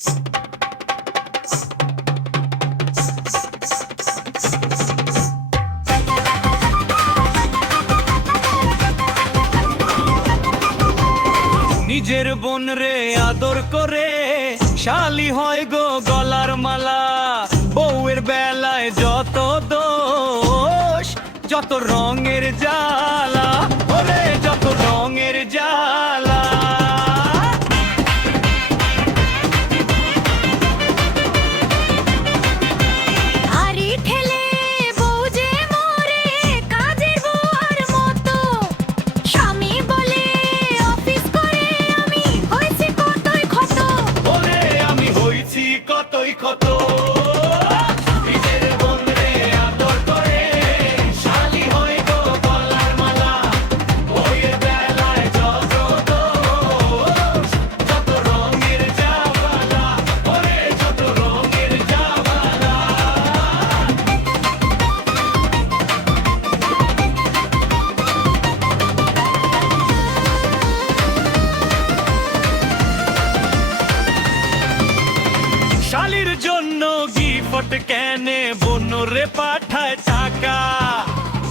নিজের বোন রে আদর করে শালি হয় গো গলার মালা। বউয়ের বেলায় যত দোষ, যত রঙের জ্বালা, ওরে যত রঙের জ্বালা। কতই কত নিজের বোন রে আদর করে শালি হয় গো গলার মালা। বউয়ের বেলায় যত দোষ, যত রঙের জ্বালা, ওরে যত রঙের জ্বালা। শালির জন্য গিফট কেনে বোনরে পাঠায় টাকা।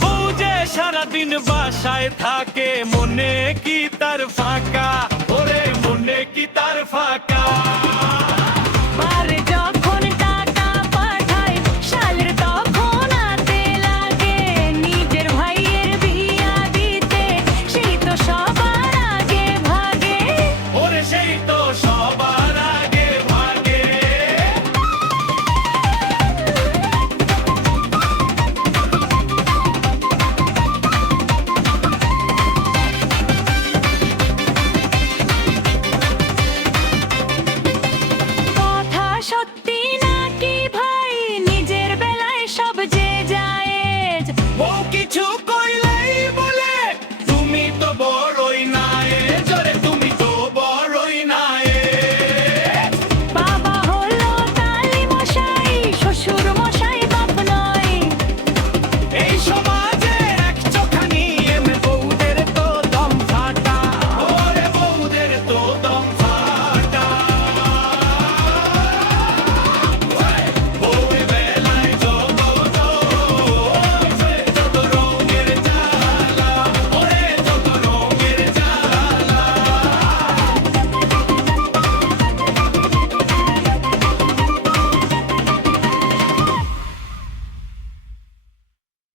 বউ যে সারাদিন বাসায় থাকে, মনে কি তার ফাঁকা, ওরে মনে কি তার ফাঁকা।